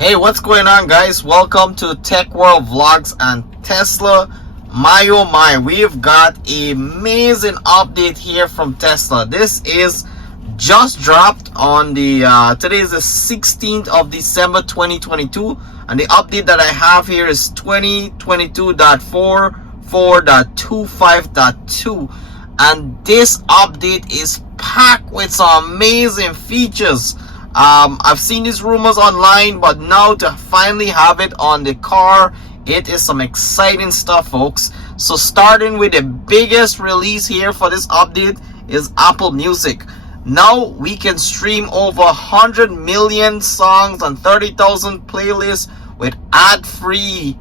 Hey, what's going on, guys? Welcome to Tech World Vlogs and Tesla. My oh my, we've got an amazing update here from Tesla. This is just dropped on the today is the 16th of December 2022, and the update that I have here is 2022.44.25.2, and this update is packed with some amazing features. I've seen these rumors online, but now to finally have it on the car, it is some exciting stuff, folks. So starting with the biggest release here for this update is Apple Music. Now we can stream over 100 million songs and 30,000 playlists with ad-free.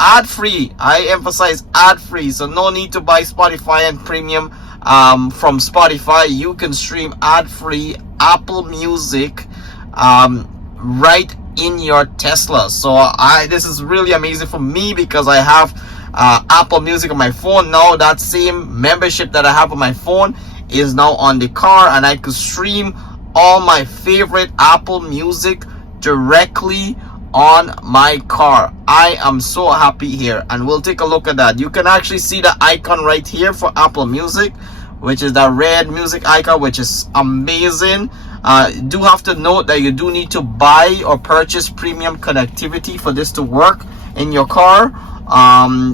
I emphasize ad-free, so no need to buy Spotify and premium from Spotify. You can stream ad-free Apple Music right in your Tesla. So this is really amazing for me because I have Apple Music on my phone now. That same membership that I have on my phone is now on the car, and I could stream all my favorite Apple Music directly on my car. I am so happy here, and we'll take a look at that. You can actually see the icon right here for Apple Music, which is the red music icon, which is amazing. Do have to note that you do need to buy or purchase premium connectivity for this to work in your car,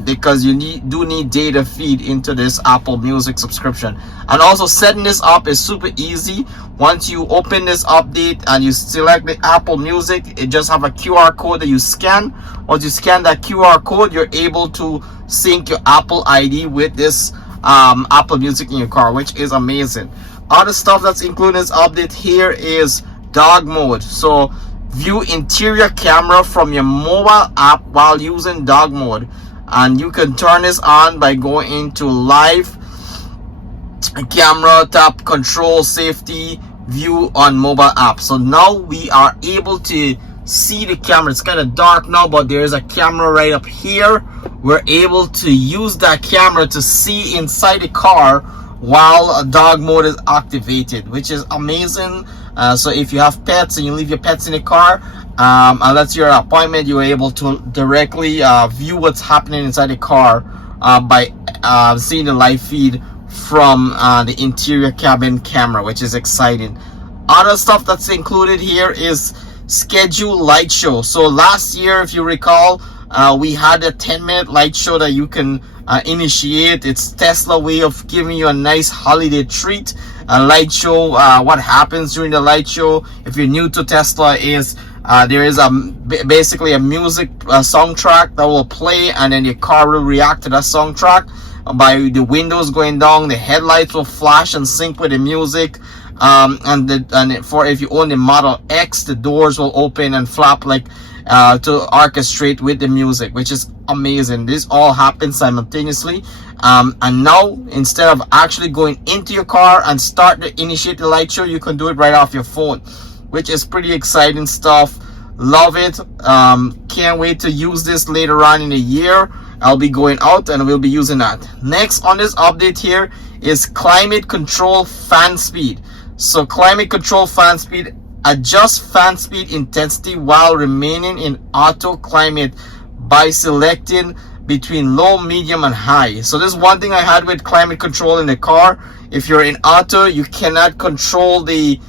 because you do need data feed into this Apple Music subscription. And also setting this up is super easy. Once you open this update and you select the Apple Music, it just have a QR code that you scan. Once you scan that QR code, you're able to sync your Apple ID with this Apple Music in your car, which is amazing. Other stuff that's included in this update here is dog mode. So view interior camera from your mobile app while using dog mode, and you can turn this on by going into live camera, tap control safety view on mobile app. So now we are able to see the camera. It's kind of dark now, but there's a camera right up here. We're able to use that camera to see inside the car while dog mode is activated, which is amazing. So if you have pets and you leave your pets in the car, and that's your appointment, you're able to directly view what's happening inside the car by seeing the live feed from the interior cabin camera, which is exciting. Other stuff that's included here is schedule light show. So last year, if you recall, we had a 10-minute light show that you can initiate. It's Tesla way of giving you a nice holiday treat. A light show, what happens during the light show, if you're new to Tesla, is there is basically a music song track that will play, and then your car will react to that song track by the windows going down. The headlights will flash and sync with the music, and for if you own the Model X, the doors will open and flap like to orchestrate with the music, which is amazing. This all happens simultaneously, and now instead of actually going into your car and start to initiate the light show, you can do it right off your phone, which is pretty exciting stuff. Love it. Can't wait to use this later on in the year. I'll be going out and we'll be using that. Next on this update here is climate control fan speed. So climate control fan speed: adjust fan speed intensity while remaining in auto climate by selecting between low, medium, and high. So this is one thing I had with climate control in the car. If you're in auto, you cannot control the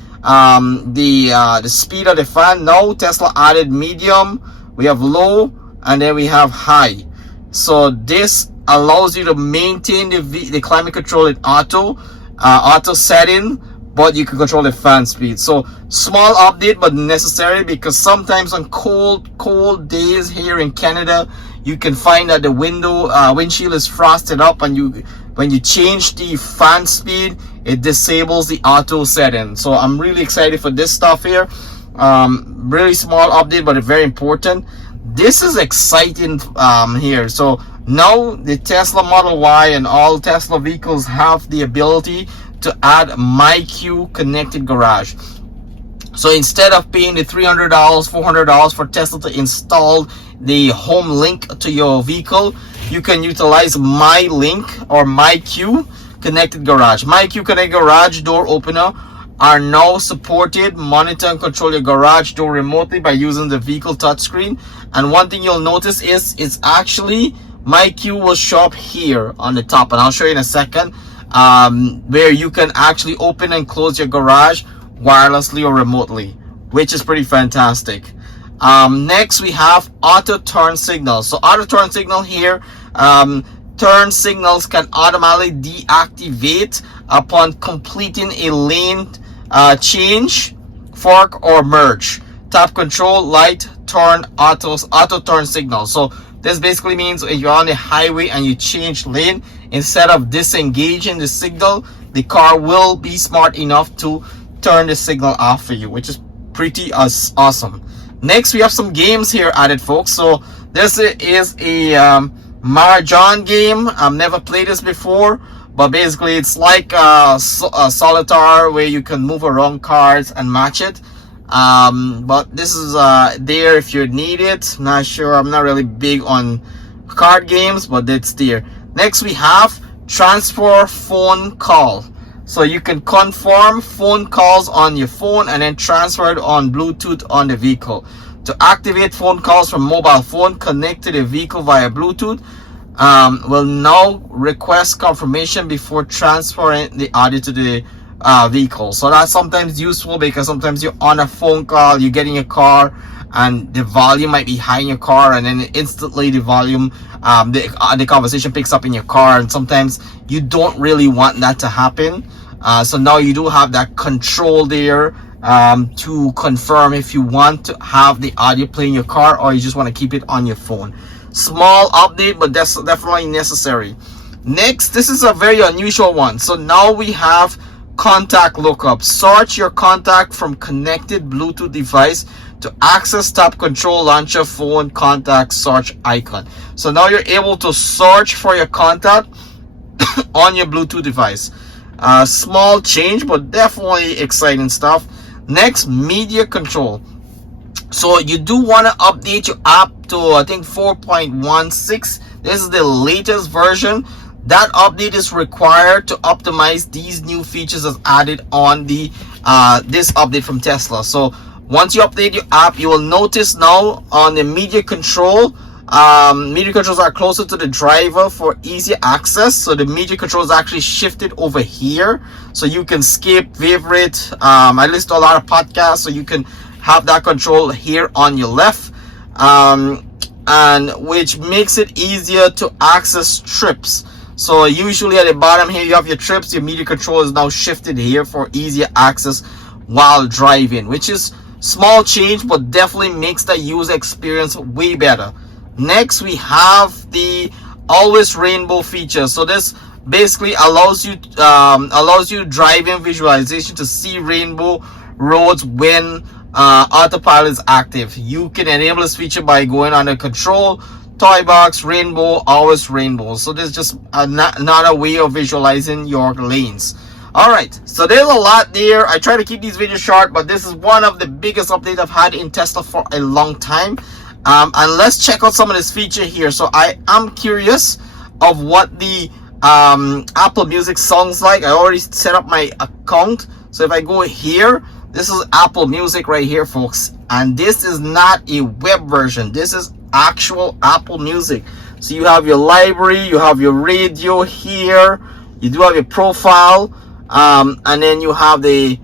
speed of the fan. Now Tesla added medium, we have low, and then we have high. So this allows you to maintain the climate control in auto setting, but you can control the fan speed. So small update, but necessary, because sometimes on cold days here in Canada, you can find that the windshield is frosted up, and when you change the fan speed, it disables the auto setting. So I'm really excited for this stuff here. Really small update, but very important. This is exciting here. So now the Tesla Model Y and all Tesla vehicles have the ability to add MyQ connected garage. So instead of paying the $300, $400 for Tesla to install the home link to your vehicle, you can utilize MyLink or MyQ connected garage. MyQ connected garage door opener are now supported. Monitor and control your garage door remotely by using the vehicle touchscreen. And one thing you'll notice is it's actually my cue will show up here on the top, and I'll show you in a second, where you can actually open and close your garage wirelessly or remotely, which is pretty fantastic. Next we have auto turn signal. So auto turn signal here, turn signals can automatically deactivate upon completing a lane change, fork, or merge. Tap control light turn auto turn signal. So this basically means if you're on the highway and you change lane, instead of disengaging the signal, the car will be smart enough to turn the signal off for you, which is pretty awesome. Next we have some games here added, folks. So this is a Mahjong game. I've never played this before, but basically it's like a solitaire where you can move around cards and match it. But this is there if you need it. Not sure, I'm not really big on card games, but it's there. Next we have transfer phone call. So you can confirm phone calls on your phone and then transfer it on Bluetooth on the vehicle. To activate phone calls from mobile phone, connect to the vehicle via Bluetooth. Will now request confirmation before transferring the audio to the vehicle. So that's sometimes useful because sometimes you're on a phone call, you get in your car, and the volume might be high in your car, and then instantly the volume, the conversation picks up in your car, and sometimes you don't really want that to happen. So now you do have that control there to confirm if you want to have the audio play in your car or you just want to keep it on your phone. Small update, but that's definitely necessary. Next, this is a very unusual one. So now we have contact lookup. Search your contact from connected Bluetooth device to access tap control launcher phone contact search icon. So now you're able to search for your contact on your Bluetooth device. Small change, but definitely exciting stuff. Next, media control. So you do want to update your app to, I think, 4.16. This is the latest version. That update is required to optimize these new features as added on the this update from Tesla. So once you update your app, you will notice now on the media control, media controls are closer to the driver for easier access. So the media control is actually shifted over here, so you can skip, favorite. I listen to a lot of podcasts, so you can have that control here on your left, and which makes it easier to access trips. So usually at the bottom here you have your trips. Your media control is now shifted here for easier access while driving, which is small change, but definitely makes the user experience way better. Next, we have the always rainbow feature. So this basically allows you driving visualization to see rainbow roads when autopilot is active. You can enable this feature by going under control, toy box, rainbow, always rainbow. So this is just another way of visualizing your lanes. All right, so there's a lot there. I try to keep these videos short, but this is one of the biggest updates I've had in Tesla for a long time. And let's check out some of this feature here. So I am curious of what the Apple Music sounds like. I already set up my account. So if I go here, this is Apple Music right here, folks. And this is not a web version. This is actual Apple Music. So you have your library, you have your radio here, you do have your profile, and then you have the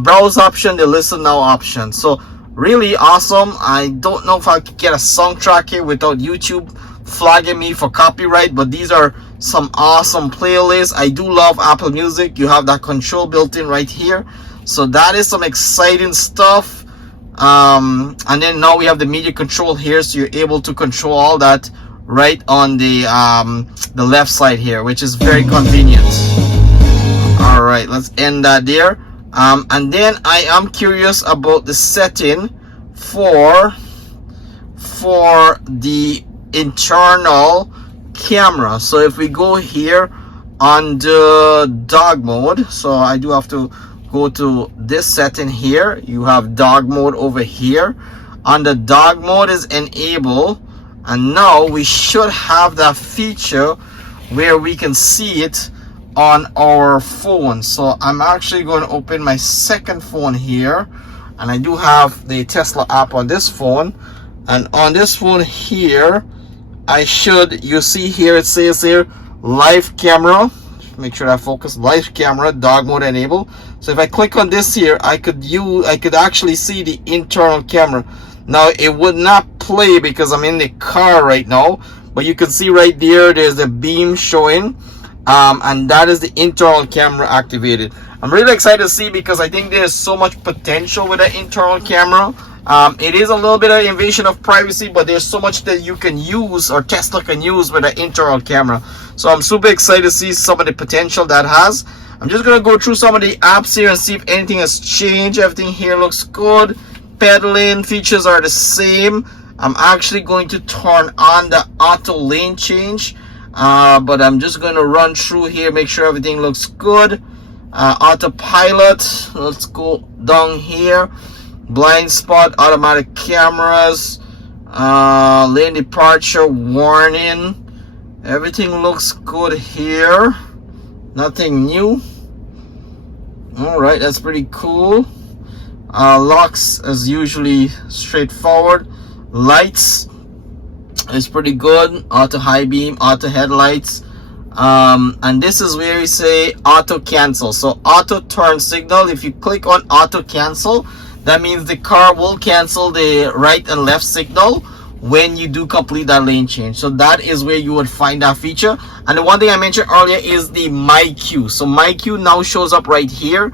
browse option, the listen now option. So really awesome. I don't know if I could get a song track here without YouTube flagging me for copyright, but these are some awesome playlists. I do love Apple Music. You have that control built in right here, so that is some exciting stuff. And then now we have the media control here, so you're able to control all that right on the left side here, which is very convenient. All right, let's end that there. And then I am curious about the setting for the internal camera. So if we go here on the dog mode, so I do have to go to this setting here. You have dog mode over here. On the dog mode is enable, and now we should have that feature where we can see it on our phone. So I'm actually going to open my second phone here, and I do have the Tesla app on this phone. And on this phone here, you see here, it says here live camera. Make sure I focus. Live camera, dog mode enable. So if I click on this here, I could actually see the internal camera. Now it would not play because I'm in the car right now, but you can see right there's the beam showing, and that is the internal camera activated. I'm really excited to see, because I think there's so much potential with the internal camera. It is a little bit of invasion of privacy, but there's so much that you can use, or Tesla can use, with the internal camera. So I'm super excited to see some of the potential that has. I'm just going to go through some of the apps here and see if anything has changed. Everything here looks good. Pedaling features are the same. I'm actually going to turn on the auto lane change, but I'm just going to run through here, make sure everything looks good. Autopilot, let's go down here. Blind spot, automatic cameras, lane departure warning. Everything looks good here. Nothing new. All right, that's pretty cool. Locks as usually straightforward. Lights is pretty good. Auto high beam, auto headlights. And this is where you say auto cancel. So auto turn signal. If you click on auto cancel, that means the car will cancel the right and left signal when you do complete that lane change. So that is where you would find that feature. And the one thing I mentioned earlier is the My Queue. So My Queue now shows up right here.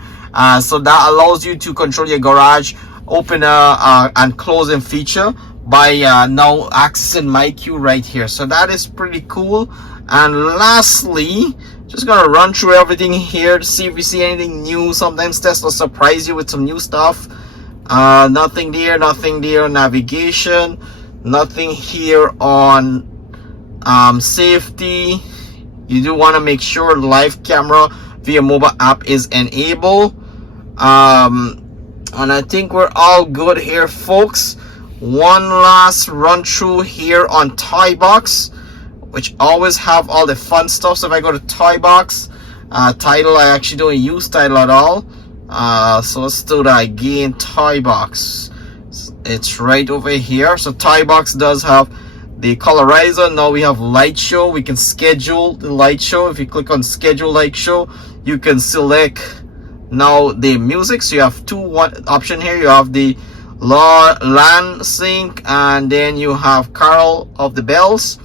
So that allows you to control your garage opener and closing feature by now accessing My Queue right here. So that is pretty cool. And lastly, just gonna run through everything here to see if we see anything new. Sometimes Tesla surprise you with some new stuff. Nothing there, nothing there on navigation, nothing here on safety. You do want to make sure live camera via mobile app is enabled. And I think we're all good here, folks. One last run through here on Toy Box, which always have all the fun stuff. So if I go to Toy Box, title, I actually don't use title at all. So let's do that again. Toy Box, it's right over here. So Toy Box does have the colorizer. Now we have light show. We can schedule the light show. If you click on schedule light show, you can select now the music. So you have one option here. You have the LAN sync, and then you have Carol of the Bells.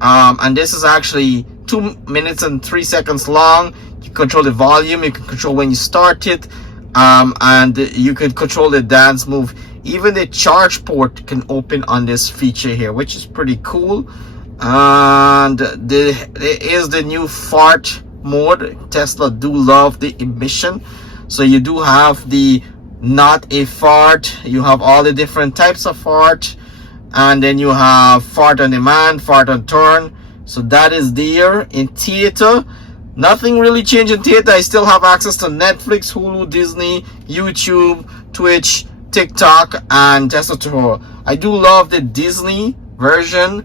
And this is actually 2 minutes and 3 seconds long. You control the volume, you can control when you start it, and you can control the dance move. Even the charge port can open on this feature here, which is pretty cool. And there is the new fart mode. Tesla do love the emission, so you do have the not a fart. You have all the different types of fart, and then you have fart on demand, fart on turn. So that is there. In theater, nothing really changed in theater. I still have access to Netflix, Hulu, Disney, YouTube, Twitch, TikTok, and Tesla Tour. I do love the Disney version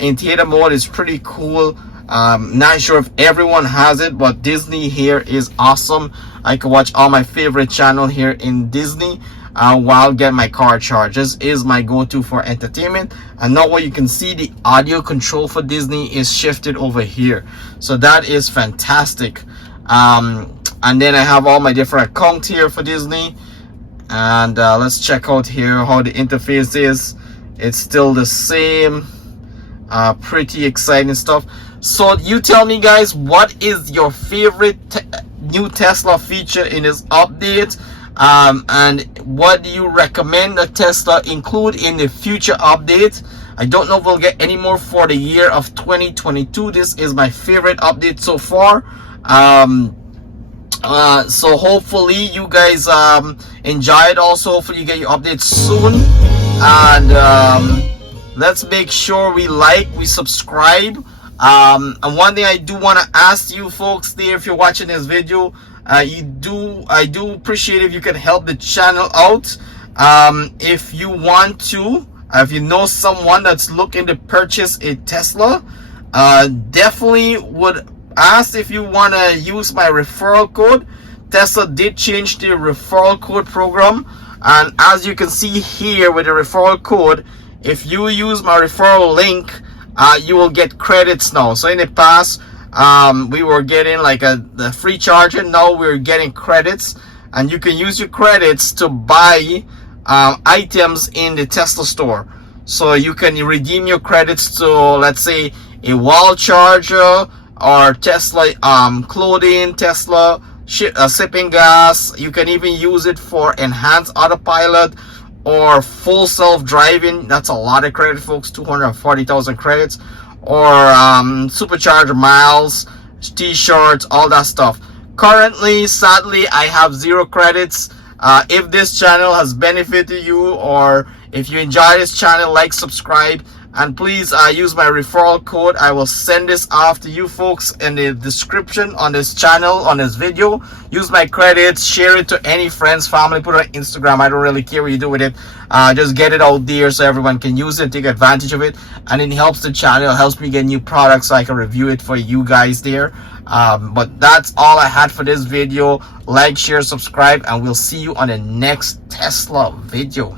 in theater mode. It's pretty cool. Not sure if everyone has it, but Disney here is awesome. I can watch all my favorite channel here in Disney while getting my car charged. This is my go-to for entertainment. And now what you can see, the audio control for Disney is shifted over here. So that is fantastic. And then I have all my different accounts here for Disney. And let's check out here how the interface is. It's still the same. Pretty exciting stuff. So you tell me, guys, what is your favorite new Tesla feature in this update? And what do you recommend that Tesla include in the future update? I don't know if we'll get any more for the year of 2022. This is my favorite update so far. So hopefully you guys enjoy it. Also, hopefully you get your updates soon. And let's make sure we subscribe. And one thing I do want to ask you folks there, if you're watching this video, I do appreciate if you can help the channel out. If you want to, if you know someone that's looking to purchase a Tesla, definitely would asked if you want to use my referral code. Tesla did change the referral code program, and as you can see here with the referral code, if you use my referral link, you will get credits now. So in the past, we were getting like the free charger. Now we're getting credits, and you can use your credits to buy items in the Tesla store. So you can redeem your credits to, let's say, a wall charger, or Tesla clothing, Tesla shipping gas. You can even use it for enhanced autopilot or full self-driving. That's a lot of credit, folks. 240,000 credits. Or supercharger miles, t-shirts, all that stuff. Currently, sadly, I have 0 credits. If this channel has benefited you, or if you enjoy this channel, like, subscribe, and please use my referral code. I will send this off to you folks in the description on this channel, on this video. Use my credits, share it to any friends, family, put it on Instagram. I don't really care what you do with it. Just get it out there so everyone can use it, take advantage of it, and it helps the channel, helps me get new products so I can review it for you guys there. But that's all I had for this video. Like, share, subscribe, and we'll see you on the next Tesla video.